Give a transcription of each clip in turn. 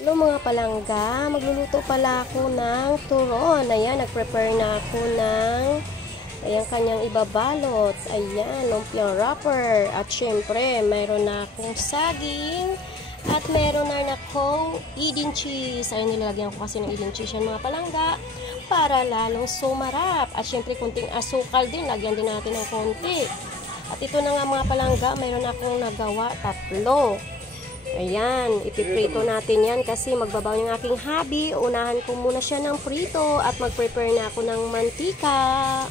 Hello mga palangga, magluluto pala ako ng turon. Ayan, nag-prepare na ako ng kanyang ibabalot. Ayan, lumpiang wrapper. At syempre, mayroon na akong saging. At meron na akong Edam cheese. Ayan, nilalagyan ko kasi ng Edam cheese yan mga palangga para lalong sumarap. At syempre, kunting asukal din. Lagyan din natin ng konti. At ito na nga mga palangga, mayroon akong nagawa tatlo. Ayan, ipiprito natin yan kasi magbabaw yung aking hubby. Unahan ko muna siya ng prito at mag-prepare na ako ng mantika.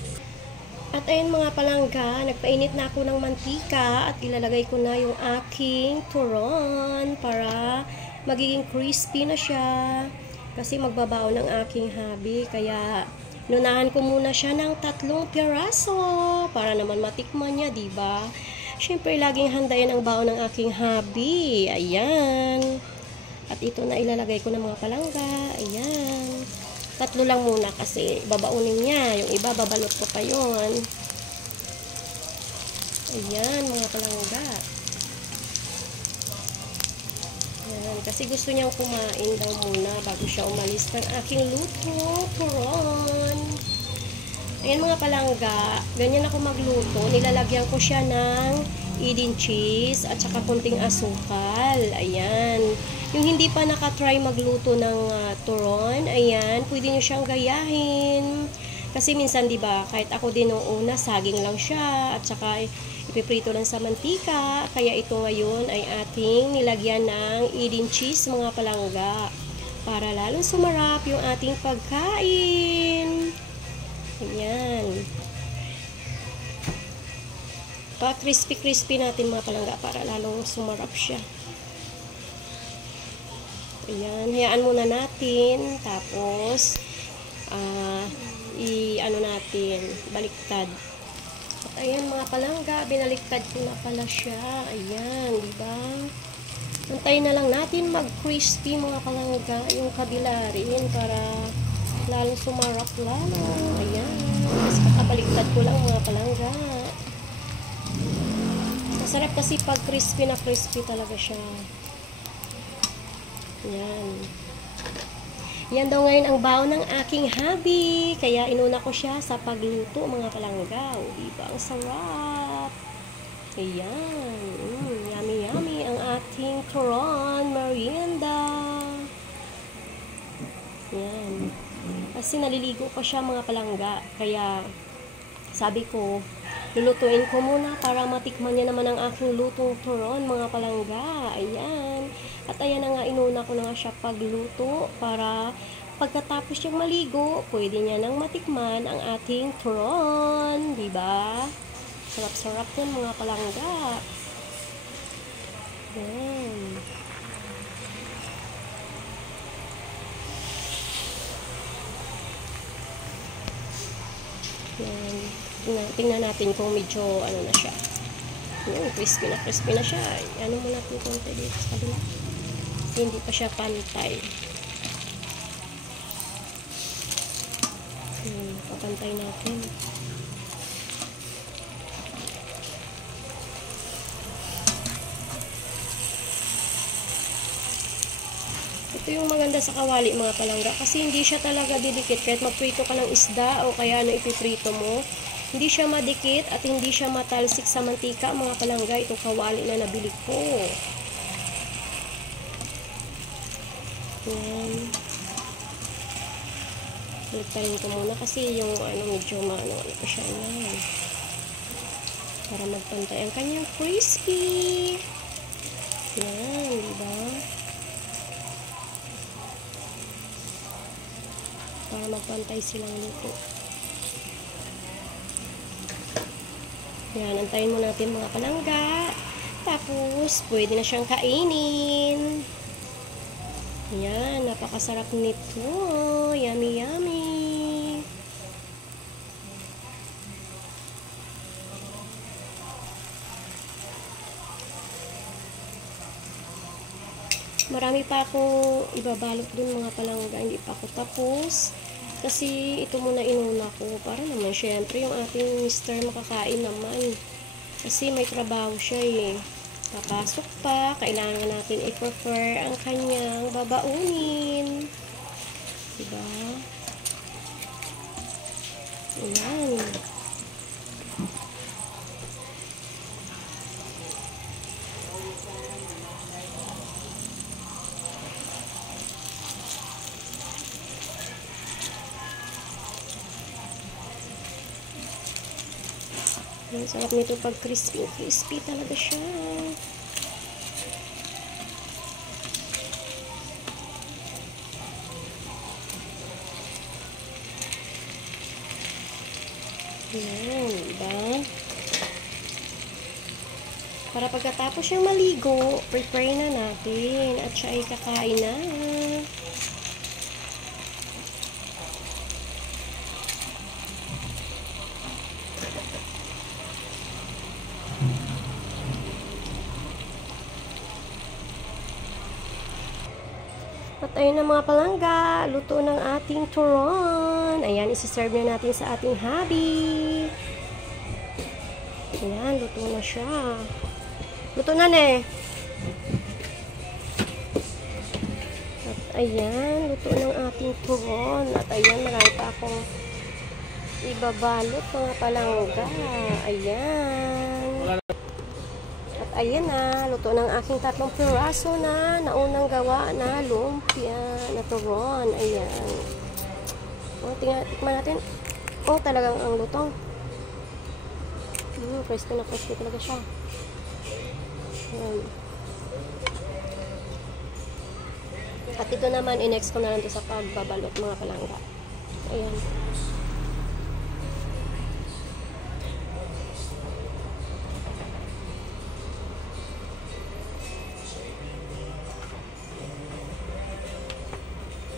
At ayun mga palangga, nagpainit na ako ng mantika at ilalagay ko na yung aking turon para magiging crispy na siya. Kasi magbabaw ng aking hubby, kaya inunahan ko muna siya ng 3 piraso para naman matikman niya, diba? Siyempre, laging handa yan ang baon ng aking hubby. Ayan. At ito na ilalagay ko ng mga palangga. Ayan. 3 lang muna kasi babaunin niya. Yung iba, babalot ko pa yun. Ayan, mga palangga. Ayan. Kasi gusto niyang kumain daw muna bago siya umalis ng aking luto. Turon. Ayan mga palangga, ganyan ako magluto. Nilalagyan ko siya ng Edam cheese at saka kunting asukal. Ayan. Yung hindi pa nakatry magluto ng turon, ayan, pwede nyo siyang gayahin. Kasi minsan, di ba, kahit ako din noong una, saging lang siya at saka ipiprito lang sa mantika. Kaya ito ngayon ay ating nilagyan ng Edam cheese mga palangga para lalong sumarap yung ating pagkain. Ayan. Pa-crispy-crispy natin mga palangga para lalong sumarap siya. Ayan. Hayaan muna natin. Tapos, i-ano natin, baliktad. At ayan mga palangga, binaliktad ko na pala siya. Ayan, diba? Antayin na lang natin mag-crispy mga palangga. Yung kabila rin para lalong sumarap lalo. Ayan. Kasi kakabaliktad ko lang mga palangga. Masarap kasi pag crispy na crispy talaga siya. Ayan. Yan daw ngayon ang baon ng aking hubby. Kaya inuna ko siya sa pagluto mga palangga. O, diba? Ang sarap. Ayan. Yummy yummy ang ating turon merienda. Ayan. Kasi naliligo pa siya mga palangga. Kaya sabi ko, lulutuin ko muna para matikman niya naman ang aking lutong turon mga palangga. Ayan. At ayan na nga, inuna ko na nga siya pagluto para pagkatapos niyang maligo, pwede niya nang matikman ang ating turon. Diba? Sarap-sarap yan mga palangga. Ayan. Yan. Tingnan natin kung medyo ano na siya. Crispy na siya. Ano mo natin konti dito sa kabila. Kasi hindi pa siya pantay. Papantay natin. Ito yung maganda sa kawali mga palangga kasi hindi siya talaga didikit kahit magprito ka ng isda o kaya ano ipiprito mo, hindi siya madikit at hindi siya matalsik sa mantika mga palangga. Itong kawali na nabili ko. Yan. Baliktarin ko muna kasi yung ano medyo maano pa siya yan. Para magpantay ang kanyang crispy. Yan, diba? Para magpantay silang luto. Yan, antayin mo natin mga palangga. Tapos, pwede na siyang kainin. Yan, napakasarap nito. Yummy, yummy. Marami pa akong ibabalot dun mga palangga. Hindi pa ako tapos. Kasi ito muna inuna ko. Para naman syempre yung ating mister makakain naman. Kasi may trabaho siya eh. papasok pa, kailangan natin i-prefer ang kanyang babaunin. Diba? Ayan. Ang sarap nito pag crispy. Crispy talaga siya. Ayan, diba? Para pagkatapos siyang maligo, prepare na natin. At siya ay kakain na. At ayun na mga palangga, luto ng ating turon. Ayan, isi-serve na natin sa ating hubby. Ayan, luto na siya. Luto na ne. At ayan, luto ng ating turon. At ayan, marami pa akong ibabalot mga palangga. Ayan. Ayan na, luto ng aking 3 piraso na naunang gawa na lumpia na turon. Ayan. O, tikman natin. O, talagang ang lutong. Crispy na crispy talaga siya. Ayan. At ito naman, i-next ko na lang ito sa pagbabalot mga palangga. Ayan.